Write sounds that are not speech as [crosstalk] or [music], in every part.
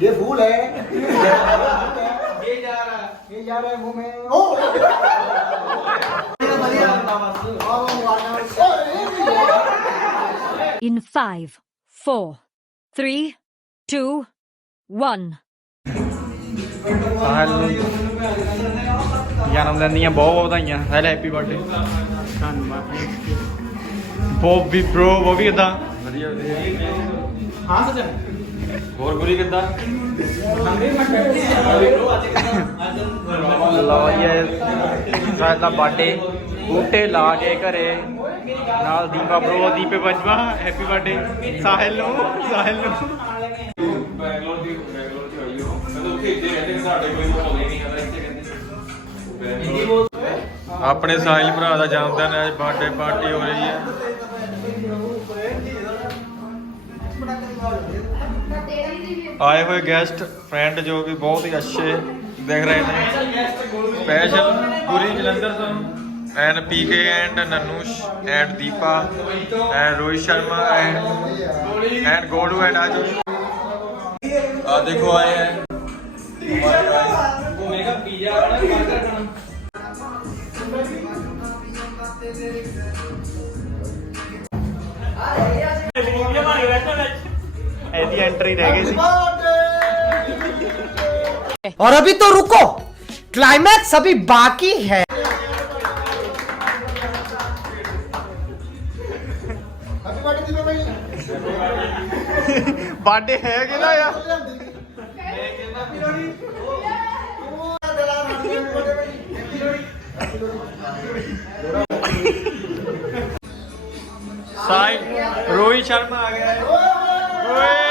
ये फूल है ये जा रहा है ये जा रहा है मुंह में ओ बढ़िया In five, four, three, two, one. Sahil ਨੂੰ ਜਨਮ ਦਿਨ ਦੀਆਂ ਬਹੁਤ ਬਹੁਤ ਵਧਾਈਆਂ ਸਾਹਿਲ ਹੈਪੀ ਬਰਥਡੇ ਧੰਨਵਾਦ ਬੋਬੀ ਬ੍ਰੋ ਬੋਬੀ ਕਿੱਦਾਂ ਵਧੀਆ ਵਧੀਆ हाँ सच ਹੋਰ ਗੁਰੀ ਕਿੱਦਾਂ? ਲਓ ਜੀ ਸਾਡਾ ਬਰਥਡੇ ਬੂਟੇ ਲਾ ਕੇ ਘਰੇ। ਨਾਲ ਦੀਪਾ ਬ్రో ਦੀਪੇ ਬਚਵਾ ਹੈਪੀ ਬਰਥਡੇ ਸਾਹਿਲ ਨੂੰ ਸਾਹਿਲ ਨੂੰ। ਆਪਣੇ ਸਾਹਿਲ ਭਰਾ ਦਾ ਜਨਮਦਿਨ ਹੈ ਬਰਥਡੇ ਪਾਰਟੀ ਹੋ ਰਹੀ ਹੈ। ਆਏ ਹੋਏ ਗੈਸਟ ਫਰੈਂਡ ਜੋ ਵੀ ਬਹੁਤ ਹੀ ਅੱਛੇ ਦਿਖ ਰਹੇ ਨੇ। ਸਪੈਸ਼ਲ ਗੁਰੀ ਜਲੰਧਰ ਤੋਂ and PK and Nanush and Deepa and Rohit Sharma and and Golu and Aju ਆ ਦੇਖੋ ਆਏ ਹੈ ਮੇਗਾ ਪੀਜ਼ਾ ਵਾਲਾ। की एंट्री रह गई थी। [laughs] और अभी तो रुको क्लाइमैक्स अभी बाकी है। बर्थडे है कि ना यार? साई रोहित शर्मा आ गया है।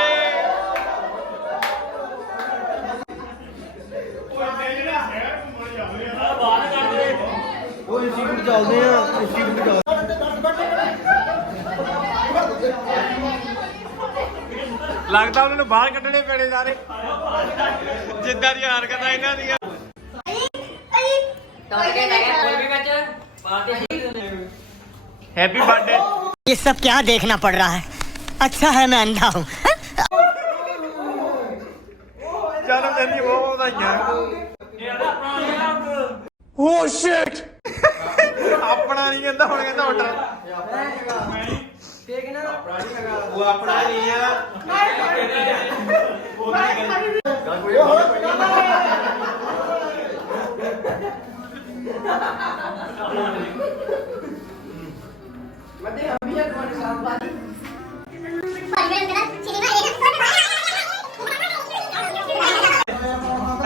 ਚੱਲਦੇ ਆ ਇੰਸਟੀਟਿਊਟ ਚੱਲਦੇ ਲੱਗਦਾ ਉਹਨਾਂ ਨੂੰ ਬਾਹਰ ਕੱਢਣੇ ਪੈਣੇ ਸਾਰੇ ਜਿੱਦਾਂ ਦੀਆਂ ਹਰਕਤਾਂ ਇਹਨਾਂ ਦੀਆਂ ਹੈਪੀ ਬਰਥਡੇ ये सब क्या देखना पड़ रहा है अच्छा है मैं अंधा हूँ ਜਨਮ ਦਿਨ ਦੀ ਬਹੁਤ ਵਧਾਈਆਂ ਓ ਸ਼ਿਟ ਆਪਣਾ ਨਹੀਂ ਕਹਿੰਦਾ, ਹੁਣ ਕਹਿੰਦਾ ਆਰਡਰ ਉਹ ਆਪਣਾ ਨਹੀਂ ਆ ਗੱਲ ਕੋਈ ਹੋਰ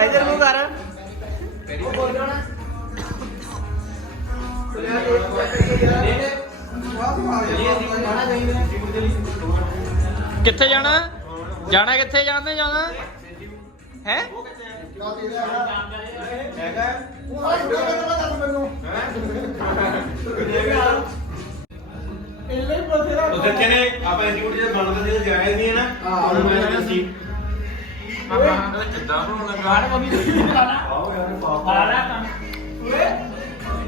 ਇਧਰ ਨੂੰ ਕਰ ਉਹ ਬੋਲਣਾ ਕਿੱਥੇ ਜਾਣਾ? ਜਾਣਾ ਕਿੱਥੇ? ਜਾਂਦੇ ਜਾਣਾ। ਹੈ? ਉਹ ਸੱਚੇ ਨੇ ਆਪਾਂ ਇੰਸਟੀਟਿਊਟ ਜੇ ਬਣਦੇ ਸੀ ਜਾਇਜ਼ ਨਹੀਂ ਹੈ ਨਾ। ਹੁਣ ਮੈਂ ਕਹਿੰਦਾ ਸੀ। ਕਿੱਦਾਂ ਬਣਾਉਣ ਲੱਗਾ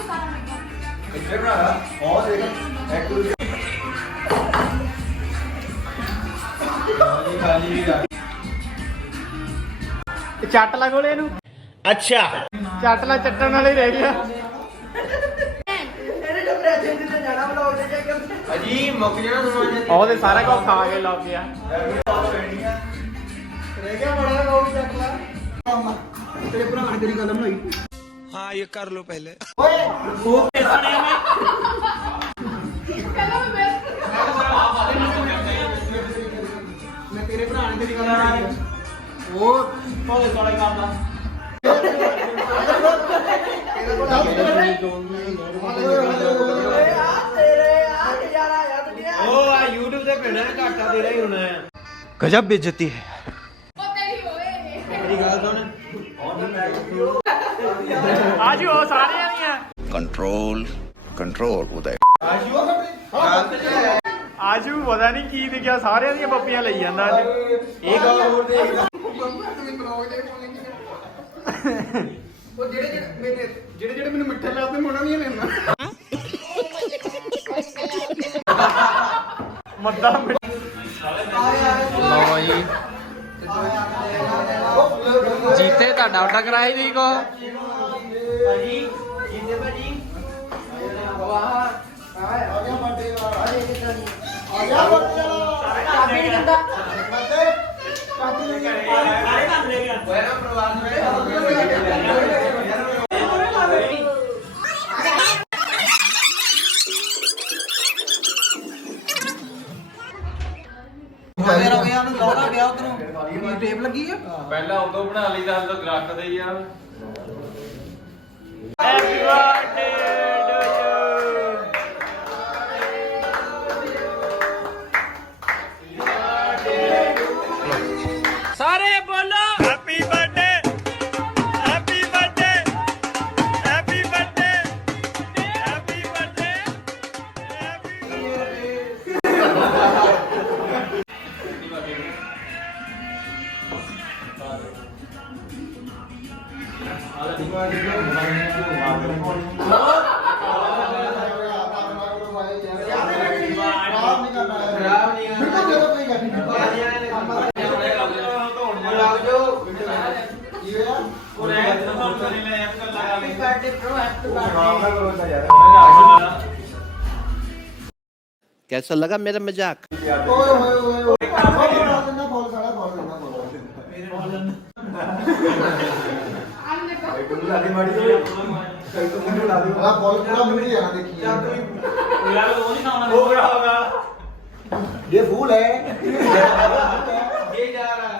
ਤੂੰ ਕਰੀ ਇੱਥੇ ਭਰਾ ਬਹੁਤ ਦੇਖ ਇੱਕ ਦੂਜੇ ਖਾਲੀ ਖਾਲੀ ਵੀ ਕਰ ਚੱਟ ਲਾ ਕੋਲੇ ਇਹਨੂੰ। ਅੱਛਾ। ਚੱਟ ਲਾ ਚੱਟਣ ਵਾਲੇ ਰਹਿ ਗਿਆ। ਅਜੀ ਮੁੱਕ ਜਾਣਾ ਸਮਾਨ ਜੀ ਉਹਦੇ ਸਾਰਾ ਕੁਝ ਖਾ ਕੇ ਲੱਗ ਗਿਆ। ਰਹਿ ਗਿਆ ਬੜਾ ਨਾ ਉਹ ਵੀ ਚੱਕ ਲਾ ਤੇਰੇ ਭਰਾ ਨੇ ਤੇਰੀ ਗੱਲ ਬਣਾਈ। हाँ ये कर लो पहले ਓਏ ਮੈਂ ਤੇਰੇ ਭਰਾ ਨੇ ਤੇਰੀ ਗੱਲ ਬਣਾਈ ਉਹ ਭੋਲੇ ਕੋਲੇ ਕਰਦਾ ਉਹ ਆ YouTube ਤੇ ਪੈਣਾ ਘਾਟਾ ਤੇਰਾ ਹੀ ਹੋਣਾ ਹੈ गजब बेइज्जती है ਆਜੀ ਉਹ ਸਾਰਿਆਂ ਦੀਆਂ ਕੰਟਰੋਲ ਕੰਟਰੋਲ ਉਹਦਾ ਆਜੂ ਪਤਾ ਨਹੀਂ ਕੀ ਦਿਖਿਆ ਸਾਰਿਆਂ ਦੀਆਂ ਬੱਪੀਆਂ ਲਈ ਜਾਂਦਾ ਅੱਜ। ਇਹ ਗੱਲ ਹੋਰ ਦੇਖਦਾ ਉਹ ਜਿਹੜੇ ਜਿਹੜੇ ਮੈਨੂੰ ਮਿੱਠੇ ਲੱਗਦੇ ਮੋਣਾ ਨਹੀਂ ਲੈਣਾ ਮੱਦਾ ਲਓ ਜੀ ਜੀਤੇ ਤੁਹਾਡਾ ਆਰਡਰ ਕਰਾਈ ਦੀ ਕੋ ਯਾਰ ਹੋ ਗਿਆ ਨੂੰ ਲਾਉਣਾ ਗਿਆ ਉਧਰੋਂ। ਟੇਪ ਲੱਗੀ ਆ? ਪਹਿਲਾਂ ਉਦੋਂ ਬਣਾ ਲਈ ਤਾਂ ਹਲ ਰੱਖਦੇ ਆ ਹੈਪੀ ਬਰਥਡੇ ਟੂ ਯੂ कैसा लगा मेरा मज़ाक? देखिए। ये फूल है। [laughs] ये जा रहा है।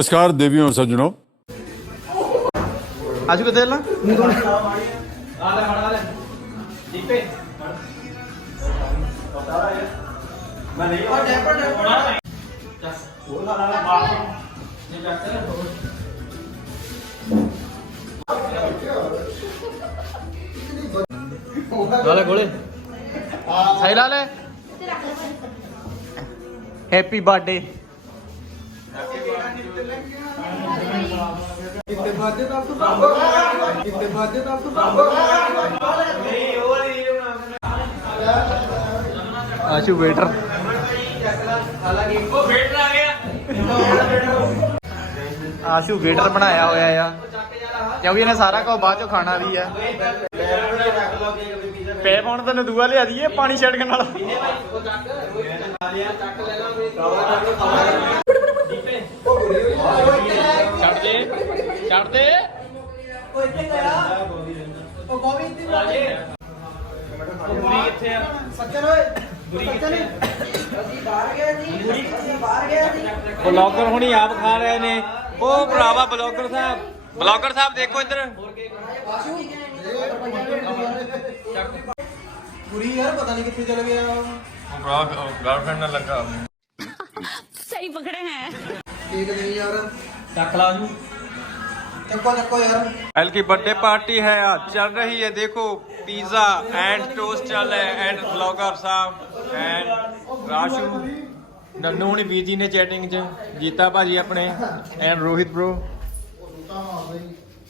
ਨਮਸਕਾਰ ਦੇਵੀਓ ਔਰ ਸੱਜਣੋ ਅੱਜ ਕਿੱਥੇ ਲਾ ਆ ਲੈ ਫੜਾ ਲੈ ਦੀਪੇ ਮੈਂ ਨਹੀਂ ਉਹ ਡੈਪਰ ਡੈਪਰ ਹੋਰ ਖਾ ਲਾ ਬਾਹਰ ਜੇ ਡਾਕਟਰ ਹੋਰ ਨਾਲੇ ਕੋਲੇ ਸਾਈ ਲਾ ਲੈ। ਹੈਪੀ ਬਰਥਡੇ ਕਿਤੇ ਬਾਜੇ ਦਾ ਤੂੰ ਬਾਬਾ ਕਿਤੇ ਬਾਜੇ ਦਾ ਤੂੰ ਬਾਬਾ ਨਹੀਂ ਉਹ ਲਈ ਆਸ਼ੂ ਵੇਟਰ ਹਾਲਾਂਕਿ ਆਸ਼ੂ ਵੇਟਰ ਬਣਾਇਆ ਹੋਇਆ ਆ। ਕਿਉਂਕਿ ਇਹਨੇ ਸਾਰਾ ਕੁਝ ਬਾਅਦ ਚੋਂ ਖਾਣਾ ਵੀ ਆ। ਪੈ ਪਾਉਣ ਤੈਨੂੰ ਦੂਆ ਲਿਆ ਦਈਏ ਪਾਣੀ ਛੜਕਣ ਨਾਲ ਛੱਡ ਦੇ ਛੱਡ ਦੇ ਉਹ ਇੱਥੇ ਗਿਆ ਉਹ ਗੋਬੀ ਇੱਥੇ ਬੁਰੀ ਕਿੱਥੇ ਆ ਸੱਚਰ ਓਏ। ਸੱਚਰ ਨੇ ਬਲੌਗਰ ਹੁਣੀ ਆਪ ਖਾ ਰਹੇ ਨੇ। ਉਹ ਭਰਾਵਾ ਬਲੌਗਰ ਸਾਹਿਬ। ਬਲੌਗਰ ਸਾਹਿਬ ਦੇਖੋ ਇੱਧਰ। ਪੂਰੀ ਯਾਰ ਪਤਾ ਨਹੀਂ ਕਿੱਥੇ ਚਲ ਗਿਆ। ਗਰਲਫ੍ਰੈਂਡ ਨਾਲ ਲੱਗਾ। ਸਹੀ ਪਕੜੇ ਹੈ। ਇੱਕ ਦਿਨ ਯਾਰ। ਚੱਕ ਲਾ ਜੂ ਚੱਕੋ ਚੱਕੋ ਯਾਰ एल की बर्थडे पार्टी है आज चल रही है देखो पिज्जा एंड टोस्ट चल रहे हैं एंड ब्लॉगर साहब एंड राशु नन्नू हुनी बीजी ने चैटिंग च जीता भाजी अपने एंड रोहित ब्रो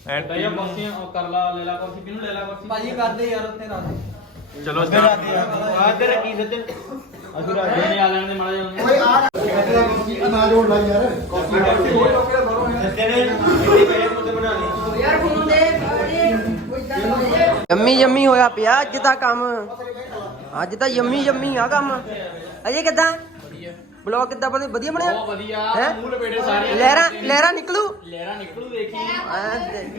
एंड ਕੁਰਸੀਆਂ ਉਹ ਕਰ ਲਾ ਲੈ ਲਾ ਕੁਰਸੀ ਕਿਹਨੂੰ ਲੈ ਲਾ ਕੁਰਸੀ ਭਾਜੀ ਕਰਦੇ ਯਾਰ ਉੱਥੇ ਰਾਤ ਚਲੋ ਸਟਾਰਟ ਆਦਰ ਕੀ ਸੱਜਣ ਅਸੀਂ ਰਾਜੇ ਨੇ ਆ ਲੈਣ ਦੇ ਮਾੜਾ ਜਿਹਾ ਓਏ ਆ ਨਾ ਜੋੜ ਲਾ ਯਾਰ ਕਾਪੀ ਯੰਮੀ ਯੰਮੀ ਹੋਇਆ ਪਿਆ ਅੱਜ ਦਾ ਕੰਮ। ਅੱਜ ਤਾਂ ਯੰਮੀ ਯੰਮੀ ਆ ਕੰਮ। ਅਜੇ ਕਿਦਾਂ? ਬਲੌਗ ਕਿੱਦਾਂ ਬਣੇ? ਵਧੀਆ ਬਣਿਆ? ਬਹੁਤ ਵਧੀਆ। ਹੈਂ? ਮੂੰਹ ਲਪੇੜੇ ਸਾਰੇ ਲਹਿਰਾਂ ਲਹਿਰਾਂ ਨਿਕਲੂ? ਲਹਿਰਾਂ ਨਿਕਲੂ ਦੇਖੀ।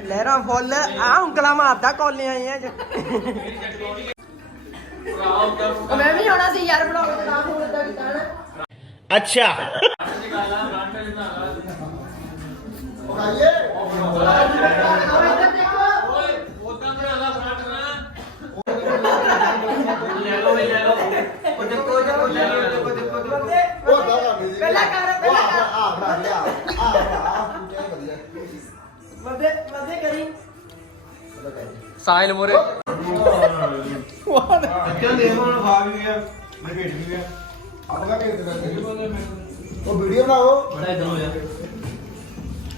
ਲਹਿਰਾਂ ਫੁੱਲ। ਆ ਉਂਗਲਾਂ ਮਾਰਦਾ ਕੋਲੇ ਆਈਆਂ ਚ। ਮੈਂ ਵੀ ਆਉਣਾ ਸੀ ਯਾਰ ਬਲੌਗ ਦਾ ਨਾਮ ਹੋਰ ਇਦਾਂ ਕੀਤਾ ਨਾ। ਉਹ ਦੇਖੋ ਦਾ ਸਾਹਿਲ ਮੋਰੇ। ਸੱਜਣ ਦੇ ਹੁਣ ਖਾ ਵੀ ਗਿਆ ਮੈਂ ਭੇਟ ਵੀ ਗਿਆ ਆਪਣਾ ਕੇ ਉਹ ਵੀਡੀਓ ਬਣਾਓ। ਬੜਾ ਇਦਾਂ ਹੋਇਆ।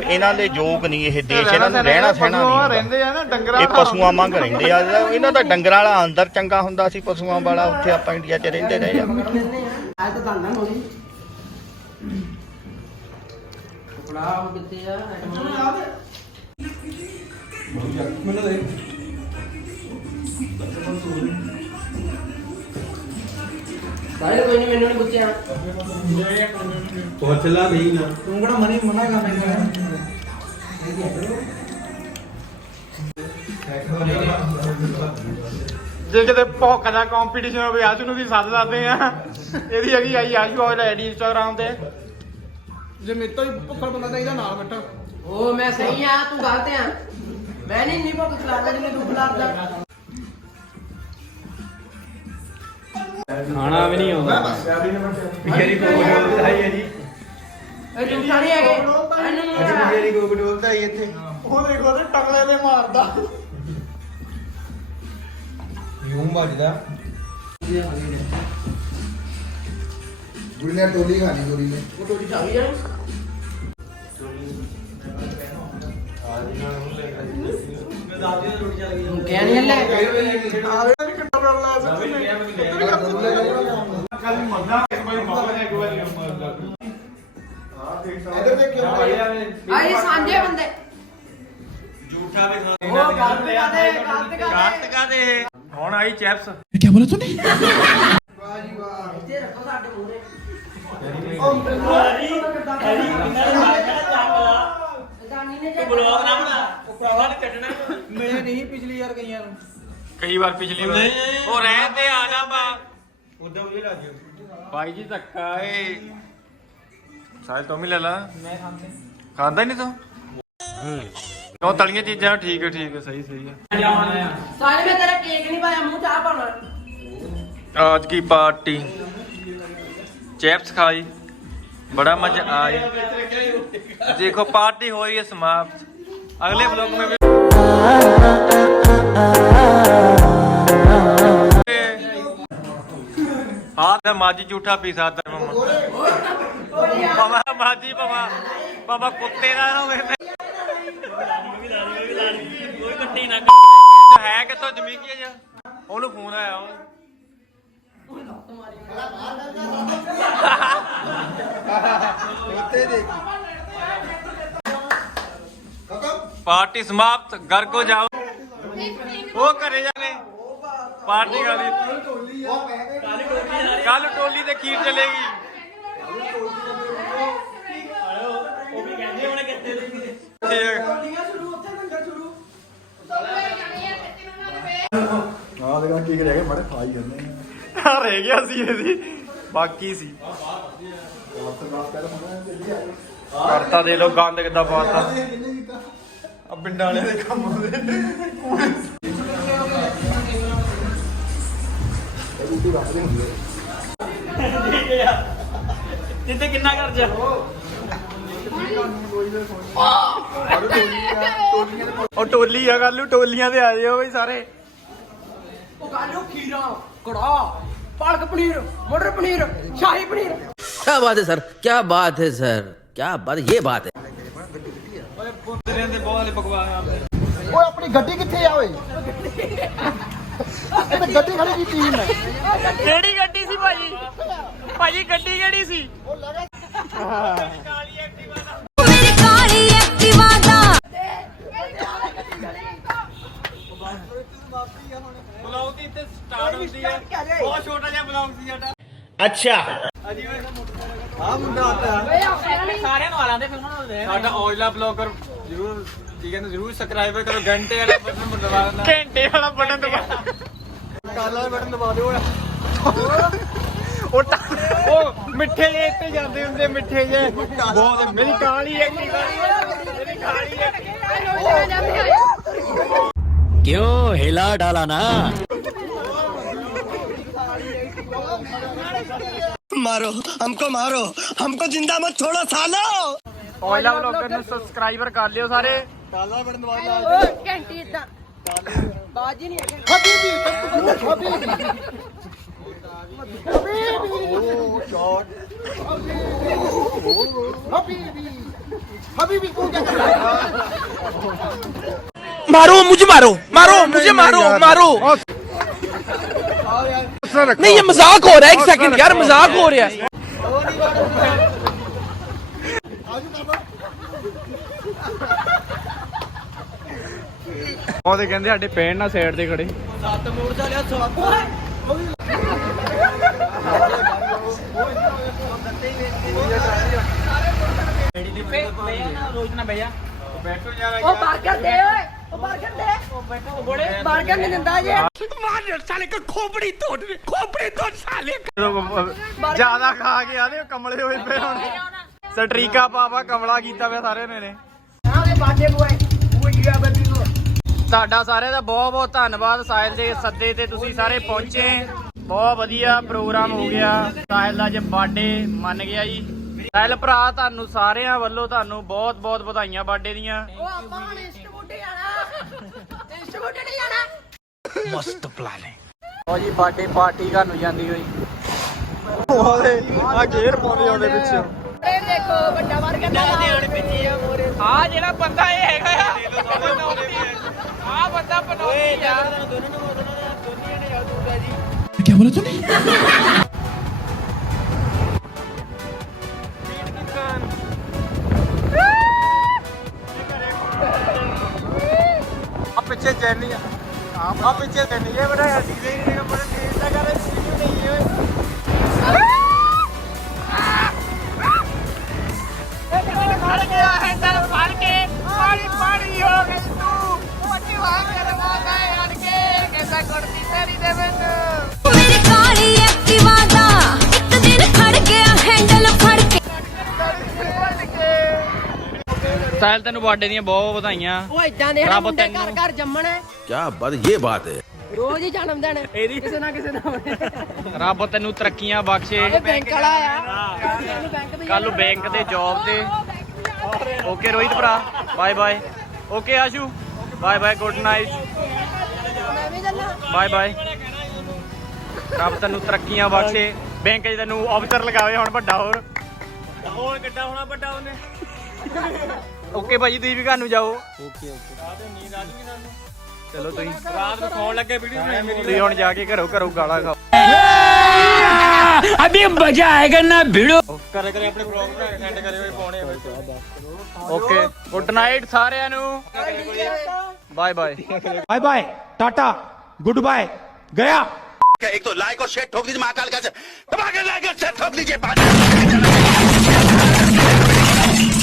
ਇਹਨਾਂ ਦੇ ਯੋਗ ਨਹੀਂ ਇਹ ਦੇਸ਼ ਇਹਨਾਂ ਨੂੰ ਰਹਿਣਾ ਸਹਿਣਾ ਨਹੀਂ ਹੁੰਦਾ। ਰਹਿੰਦੇ ਆ ਨਾ ਡੰਗਰਾਂ ਇਹ ਪਸ਼ੂਆਂ ਵਾਂਗ ਰਹਿੰਦੇ ਆ। ਇਹਨਾਂ ਦਾ ਡੰਗਰਾਂ ਵਾਲਾ ਅੰਦਰ ਚੰਗਾ ਹੁੰਦਾ ਸੀ ਪਸ਼ੂਆਂ ਵਾਲਾ ਉੱਥੇ ਆਪਾਂ ਇੰਡੀਆ 'ਚ ਰਹਿੰਦੇ ਰਹੇ ਆ। ਅੱਜ ਤਾਂ ਸਾਰੇ ਕੋਈ ਨਹੀਂ ਮੈਨੂੰ ਨਹੀਂ ਪੁੱਛਿਆ। ਪੁੱਛ ਲਾ ਨਹੀਂ ਨਾ। ਤੂੰ ਕਿਹੜਾ ਮਨੀ ਮਨਾ ਕਰ ਰਿਹਾ ਜੇ ਕਿਤੇ ਭੁੱਖ ਦਾ ਕੰਪੀਟੀਸ਼ਨ ਹੋਵੇ ਆਜੂ ਨੂੰ ਵੀ ਸੱਦ ਸਕਦੇ ਆ। ਇਹਦੀ ਹੈਗੀ ਆਈ ਆਜੂ ਆਇਲ ਆਈਡੀ ਇੰਸਟਾਗ੍ਰਾਮ ਤੇ। ਜੇ ਮੇਰੇ ਤੋਂ ਹੀ ਭੁੱਖੜ ਬੰਦਾ ਚਾਹੀਦਾ ਨਾਲ ਬੈਠਾ। ਉਹ ਮੈਂ ਸਹੀ ਆ ਤੂੰ ਗਲਤ ਆ। ਮੈਂ ਨਹੀਂ ਇੰਨੀ ਭੁੱਖ ਖਿਲਾਰਦਾ ਜਿੰਨੀ ਤੂੰ ਖਿਲਾਰਦਾ। ਖਾਣਾ ਵੀ ਨਹੀਂ ਆਉਂਦਾ। ਬਿਜਲੀ ਕੋ ਬੋਲਦਾ ਹੈ ਜੀ। ਇਹ ਝੂਠਾ ਨਹੀਂ ਹੈਗੇ। ਇਹਨੂੰ ਨਹੀਂ ਪਤਾ। ਬਿਜਲੀ ਕੋ ਬੋਲਦਾ ਹੈ ਇੱਥੇ। ਉਹ ਦੇਖੋ ਤੇ ਟਕਲੇ ਤੇ ਮਾਰਦਾ। ਯੂੰ ਵੱਜਦਾ। ਗੁਰੀ ਨੇ ਟੋਲੀ ਖਾਣੀ ਗੁਰੀ ਨੇ ਉਹ ਟੋਟੀ ਚਾਵੀ ਜਾਣੀ ਤੂੰ ਕਿਹਾ ਨਹੀਂ ਹੱਲੇ। ਕੱਲ ਮੰਗਾ ਇੱਕ ਵਾਰੀ ਮਾਮਾ ਨੇ ਇੱਕ ਵਾਰੀ ਮੰਗਾ ਇਹਦੇ ਤੇ ਕਿਉਂ ਆਇਆ ਆਏ ਸਾਂਝੇ ਬੰਦੇ। ਝੂਠਾ ਵੀ ਖਾ ਉਹ ਗਲਤ ਕਰਦੇ ਗਲਤ ਕਰਦੇ ਗਲਤ ਕਾਦੇ ਹੁਣ ਆਈ ਚੈਪਸ। ਵਾਹ ਜੀ ਵਾਹ। ਇੱਥੇ ਰੱਖੋ ਸਾਡੇ ਮੂਹਰੇ। ਦਾਨੀ ਨੇ ਜੇ ਬਲੌਗ ਨਾ ਮਿਲੇ ਨਹੀਂ ਪਿਛਲੀ ਯਾਰ ਗਈਆਂ ਨੂੰ। ਕਈ ਵਾਰ ਪਿਛਲੀ ਵਾਰ। ਉਹ ਰਹਿਣ ਦੇ ਆ ਨਾ ਬਾ ਉਦਾਂ ਵੀ ਲੱਗ पाहिजे तो मिलेला मैं खांदा ही नहीं तो? क्यों तलियाँ चीजा? ठीक है ठीक है सही सही है। सारे मैं तेरा केक नहीं पाया मुँह आज की पार्टी। चिप्स खाई। बड़ा मज़ा आया देखो पार्टी हो रही है समाप्त। अगले ब्लॉग में भी हाथ है माजी जूठा पी सकता है मम्मा पवा माजी पवा पवा कुत्ते ना ना मेरे ਹੈ ਕਿੱਥੋਂ ਜਮੀਕੀਆ ਜਾ ਉਹਨੂੰ ਫੋਨ ਆਇਆ ਉਹ ਉੱਤੇ ਦੇਖ ਖਤਮ पार्टी समाप्त घर को जाओ वो करे जाने ਪਾਰਟੀ ਕਾਦੀ ਕੱਲ ਟੋਲੀ ਤੇ ਖੀਰ ਚਲੇਗੀ। ਆ ਦੇਖਾ ਕੀ ਕਰਿਆ ਮੜੇ ਖਾਈ ਜਾਂਦੇ ਆ। ਰਹਿ ਗਿਆ ਸੀ ਇਹਦੀ ਬਾਕੀ ਸੀ। ਕਰਤਾ ਦੇ ਲੋ ਗੰਦ ਕਿੱਦਾਂ ਪਾਤਾ। ਆ ਪਿੰਡਾਂ ਵਾਲੇ ਦੇ ਕੰਮ ਦੇ ਰੋਟੀ ਰੱਖਦੇ ਹੁੰਦੇ ਜਿੱਤੇ ਕਿੰਨਾ ਕਰਜਾ ਉਹ ਟੋਲੀ ਆ ਗੱਲੂ ਟੋਲੀਆਂ ਤੇ ਆ ਜਿਓ ਬਈ ਸਾਰੇ। ਉਹ ਗੱਲੂ ਖੀਰਾ ਕੜਾ ਪਾਲਕ ਪਨੀਰ ਮਟਰ ਪਨੀਰ ਸ਼ਾਹੀ ਪਨੀਰ ਕੀ ਬਾਤ ਹੈ ਸਰ ਕੀ ਬਾਤ ਹੈ ਸਰ ਕੀ ਬਾਤ ਇਹ ਬਾਤ ਹੈ ਓਏ ਬੋਤਲਿਆਂ ਦੇ ਬਹੁਤ ਬਕਵਾਸ ਓਏ ਆਪਣੀ ਗੱਡੀ ਕਿੱਥੇ ਆ ਓਏ? ਤਾਂ ਗੱਡੀ ਖੜੀ ਕੀਤੀ ਸੀ ਮੈਂ। ਕਿਹੜੀ ਗੱਡੀ ਸੀ ਭਾਜੀ? ਭਾਜੀ ਗੱਡੀ ਕਿਹੜੀ ਸੀ? ਕਾਲੀ ਐਕਟਿਵਾ ਦਾ ਬਲੌਗ ਦੀ ਤੇ ਸਟਾਰਟ ਹੁੰਦੀ ਹੈ। ਬਹੁਤ ਛੋਟਾ ਜਿਹਾ ਬਲੌਗ ਸੀ ਸਾਡਾ ਅੱਛਾ ਸਾਰਿਆਂ ਨੂੰ ਆਲਾਂਦੇ ਫਿਰ ਉਹਨਾਂ ਨੂੰ ਦੇ ਸਾਡਾ ਔਜਲਾ ਬਲੌਗਰ ਜਰੂਰ ਕੀ ਕਹਿੰਦੇ ਜਰੂਰ ਸਬਸਕ੍ਰਾਈਬ ਕਰੋ ਘੰਟੇ ਵਾਲਾ ਬਟਨ ਦਬਾ ਦੇਣਾ ਘੰਟੇ ਵਾਲਾ ਬਟਨ ਦਬਾ ਕਾਲਾ ਵਾਲਾ ਬਟਨ ਦਬਾ ਦਿਓ ਉਹ ਟਾ- ਉਹ ਮਿੱਠੇ ਜੇ ਇੱਥੇ ਜਾਂਦੇ ਹੁੰਦੇ ਮਿੱਠੇ ਜੇ ਬਹੁਤ ਮੇਰੀ ਕਾਲੀ ਐਕਟਿਵ ਮੇਰੀ ਕਾਲੀ क्यों हिला डाला ना मारो हमको मारो हमको जिंदा मत छोड़ो सालो ਔਜਲਾ ਬਲੌਗਰ ਨੂੰ ਸਬਸਕ੍ਰਾਈਬਰ ਕਰ ਲਿਓ ਸਾਰੇ ਘੰਟੀ ਇਦਾਂ ਬਾਜੀ ਨਹੀਂ ਹੈਗੀ ਹਬੀਬੀ ਤੂੰ ਕੀ ਕਰ ਰਿਹਾ मारो मुझे मारो मारो मुझे मारो मारो नहीं ये मजाक हो रहा है एक सेकंड यार मजाक हो रहा है ਉਹਦੇ ਕਹਿੰਦੇ ਸਾਡੇ ਪੈਣ ਨਾ ਸਾਈਡ ਤੇ ਖੜੇ। ਸੱਤ ਮੋਰਚਾ ਲਿਆ ਸੱਤ। ਸਾਲੇ ਜ਼ਿਆਦਾ ਖਾ ਕੇ ਆਦੇ ਕਮਲੇ ਹੋਏ ਪਏ ਹੁਣ। ਸਟਰੀਕਾ ਪਾਪਾ ਕਮਲਾ ਕੀਤਾ ਪਿਆ ਸਾਰੇ ਨੇ ਨੇ। ਆਲੇ ਬਾਜੇ ਬੁਆਏ ਉਹ ਗਿਆ ਬੱਦੀ ਤੁਹਾਡਾ ਸਾਰਿਆਂ ਦਾ ਬਹੁਤ ਬਹੁਤ ਧੰਨਵਾਦ ਸਾਹਿਲ ਦੇ ਸੱਦੇ ਤੇ ਤੁਸੀਂ ਸਾਰੇ ਪਹੁੰਚੇ। ਬਹੁਤ ਵਧੀਆ ਪ੍ਰੋਗਰਾਮ ਹੋ ਗਿਆ। ਸਾਹਿਲ ਦਾ ਅੱਜ ਬਰਥਡੇ ਮੰਨ ਗਿਆ ਜੀ। ਸਾਹਿਲ ਭਰਾ ਤੁਹਾਨੂੰ ਸਾਰਿਆਂ ਵੱਲੋਂ ਤੁਹਾਨੂੰ ਬਹੁਤ ਬਹੁਤ ਵਧਾਈਆਂ ਬਰਥਡੇ ਦੀਆਂ। ਮਸਤ ਪਲਾਨ ਹੈ ਜੀ ਬਰਥਡੇ ਪਾਰਟੀ ਘਰ ਜਾਂਦੀ ਹੋਈ। ਉਹਦੇ ਆ ਗੇਅਰ ਪਾਉਂਦੇ ਆਉਂਦੇ ਪਿੱਛੇ ਦੇਖੋ ਵੱਡਾ ਵਰਗਾ ਦਾ ਆ ਜਿਹੜਾ ਬੰਦਾ ਇਹ ਹੈਗਾ ਆ। ਆ ਬੰਦਾ ਬਣਾਉਂਦੀ ਆ क्या बोला तूने ਆ ਪਿੱਛੇ ਚੈਨੀ ਆ ਆ ਪਿੱਛੇ ਚੈਨੀ ਇਹ ਬੜਾ ਡੀਜ਼ੇ ਨਹੀਂ ਬੜਾ ਤੇਜ਼ ਦਾ ਕਰ ਵੀਡੀਓ ਨਹੀਂ ਓਏ ਖੜ ਗਿਆ ਹੈਂਡਲ ਫੜ ਕੇ ਪਾਣੀ ਪਾਣੀ ਹੋ ਗਈ ਤੂੰ ਮੱਟੀ ਵਾਂਗ ਕਰਵਾਦਾ ਅੜ ਕੇ ਕਿਸਾ ਕੁੜਤੀ ਤੇਰੀ ਦੇ ਵਿੱਚ ਮੇਰੀ ਕਾਲੀ ਐਕਟਿਵਾ ਦਾ ਇੱਕ ਦਿਨ ਖੜ ਗਿਆ ਹੈਂਡਲ ਫੜ ਕੇ ਸਾਹਿਲ ਤੈਨੂੰ ਬਰਥਡੇ ਦੀਆਂ ਬਹੁਤ ਵਧਾਈਆਂ ਉਹ ਇਦਾਂ ਦੇ ਰੱਬ ਮੁੰਡੇ ਤੈਨੂੰ- ਘਰ ਘਰ ਜੰਮਣ ਹੈ क्या बात ये बात है ਰੋਜ਼ ਹੀ ਜਨਮ ਦਿਨ ਇਹਦੀ- ਕਿਸੇ ਨਾ ਕਿਸੇ ਦਾ ਹੋਵੇ ਰੱਬ ਤੈਨੂੰ ਤਰੱਕੀਆਂ ਬਖਸ਼ੇ ਇਹ ਬੈਂਕ ਵਾਲਾ ਆ ਇਹਨੂੰ ਬੈਂਕ ਤੇ ਕੱਲ ਨੂੰ ਬੈਂਕ ਤੇ ਜੌਬ ਤੇ ਓਕੇ ਰੋਹਿਤ ਭਰਾ bye bye okay Ashu Bye bye good night bye bye ਰੱਬ ਤੈਨੂੰ ਤਰੱਕੀਆਂ ਬਖਸ਼ੇ। ਬੈਂਕ 'ਚ ਤੈਨੂੰ ਅਫਸਰ ਲਗਾਵੇ ਹੁਣ ਵੱਡਾ ਹੋਰ। ਹੋਰ ਗੱਡਾ ਹੋਣਾ ਵੱਡਾ ਉਹਨੇ। ਓਕੇ ਭਾਜੀ ਤੁਸੀਂ ਵੀ ਘਰ ਨੂੰ ਜਾਓ। Okay okay. ਰਾਤ ਨੂੰ ਨੀਂਦ ਆ ਜੂਗੀ ਸਾਨੂੰ ਚਲੋ ਤੁਸੀਂ। ਰਾਤ ਨੂੰ ਸੌਣ ਲੱਗੇ ਵੀਡੀਓ ਬਣਾਈ ਮੇਰੀ ਤੁਸੀਂ ਹੁਣ ਜਾ ਕੇ ਘਰੋਂ ਘਰੋਂ ਗਾਲਾਂ ਖਾਓ। ਅਬੇ ਮਜ਼ਾ ਆਏਗਾ ਨਾ ਭੀੜੋ ਕਰੇ ਕਰੇ ਆਪਣੇ ਬਲੌਗ ਬਣਾ ਕੇ ਸੈਂਡ ਕਰਿਓ ਪਾਉਣੇ ਓਕੇ ਗੁੱਡ ਨਾਈਟ ਸਾਰਿਆਂ ਨੂੰ। Bye bye bye bye tata goodbye गया। एक तो लाइक और शेयर ठोक दीजिए महाकाल का। लाइक और शेयर ठोक दीजिए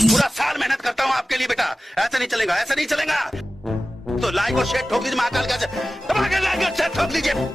पूरा साल मेहनत करता हूँ आपके लिए बेटा। ऐसा नहीं चलेगा ऐसा नहीं चलेगा। तो लाइक और शेयर ठोक दीजिए महाकाल का। लाइक और शेयर ठोक दीजिए।